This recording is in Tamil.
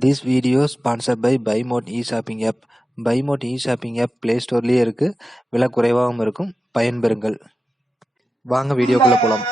This video sponsor by by mod e shopping app by mod e shopping app play ஸ்டோர்லேயே இருக்கு. விலை குறைவாகவும் இருக்கும். பயன்பெறுங்கள். வாங்க வீடியோக்குள்ளே போகலாம்